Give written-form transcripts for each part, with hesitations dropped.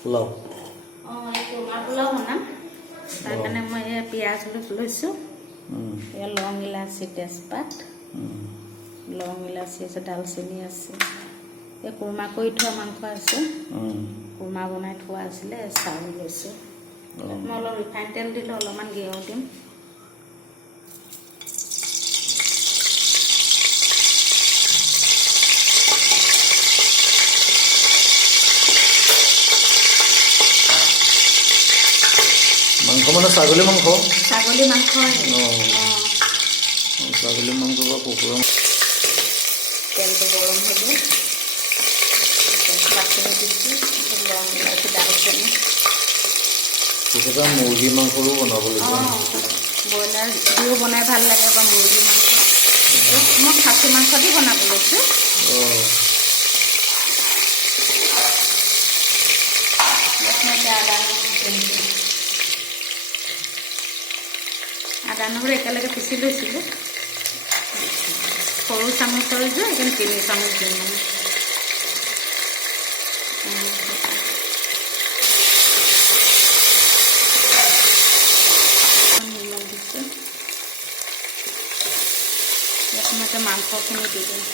পোলাও এই কুৰমা পোলাও বনাম। তাৰ কাৰণে মই পিঁয়াজ লৈছোঁ, লং ইলাচি তেজপাত, লং ইলাচি আছে, ডালচেনি আছে, এই কুৰমা কৰি থোৱা মাংস আছে, কুৰমা বনাই থোৱা আছিলে, চাউল লৈছোঁ। মই অলপ ৰিফাইন তেল দিলোঁ, অলপমান ঘিউ দিম। মাংস মানে ছাগলী মাংস? ছাগলী মাংস। ছাগলী মাংস বা কুকুৰা। তেলটো গৰম হ'ব, তেজপাতখিনি দিছোঁ, লং ইলাচি ডালচেনি। কেতিয়াবা মুৰ্গী মাংসৰো বনাব লাগিব। ব্ৰইলাৰ দিও বনাই ভাল লাগে বা মুৰ্গী মাংস। মই খাচী মাংস দি বনাব লৈছোঁ। আদা নহৰু একেলগে পিচি লৈছিলোঁ, সৰু চামুচৰ যে সেইকাৰণে 3 চামুচ দিম মানে। নিমখ দিছোঁ, প্ৰথমতে মাংসখিনি দি দিম।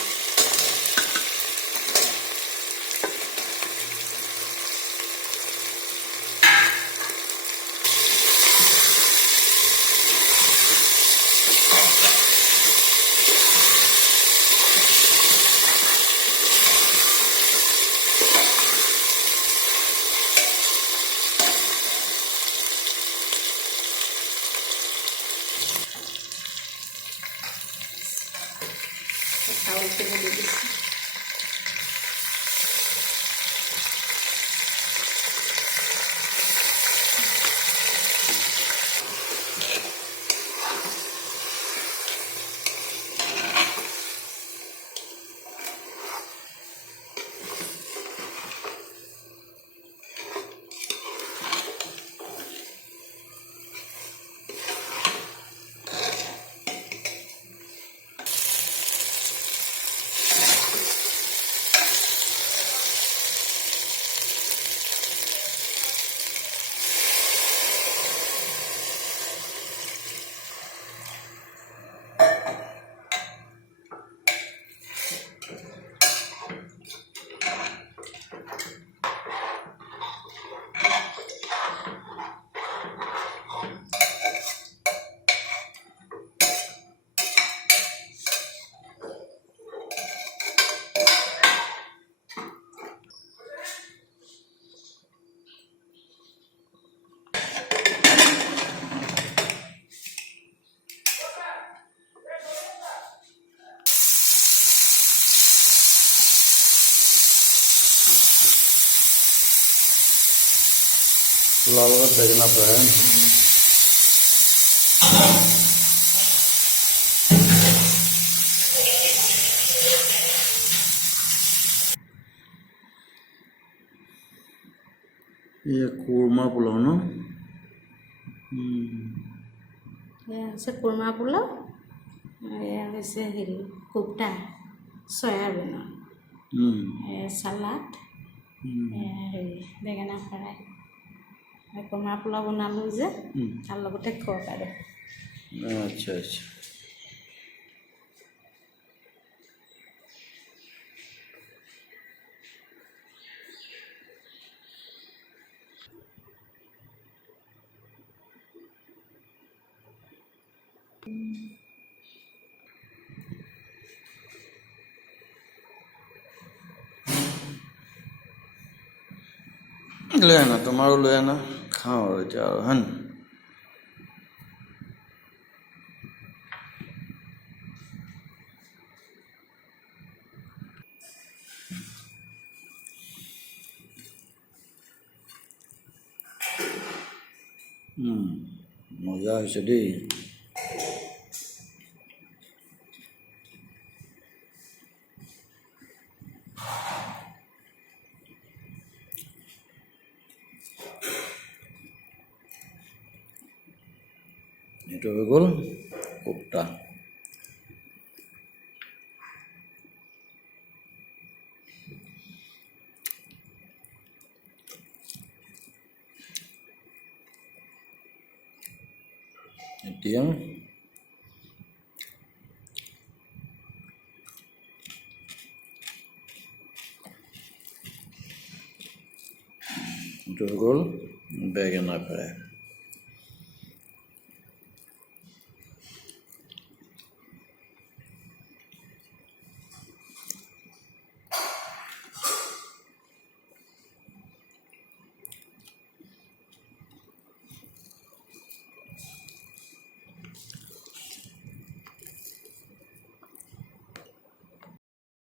চাউলখিনি দি দিছোঁ। পোলাও লগত বেঙেনা ফ্ৰাই। এয়া কুৰমা পোলাও ন? এয়া হৈছে কুৰমা পোলাও, এয়া হৈছে হেৰি কোপ্তা চয়াবিনৰ, চালাড, হেৰি বেঙেনা ফ্ৰাই। কুৰমা পোলাও বনালোঁ যে, তাৰ লগতে খোৱা আৰু। আচ্ছা আচ্ছা। লৈ আনা, তোমাৰো লৈ আনা, খাওঁ আৰু এতিয়া আৰু হয় নাই? মজা হৈছে দেই। এইটো হৈ গ'ল কোপ্তা। এতিয়া এইটো হৈ গ'ল বেঙেনা ফ্ৰাই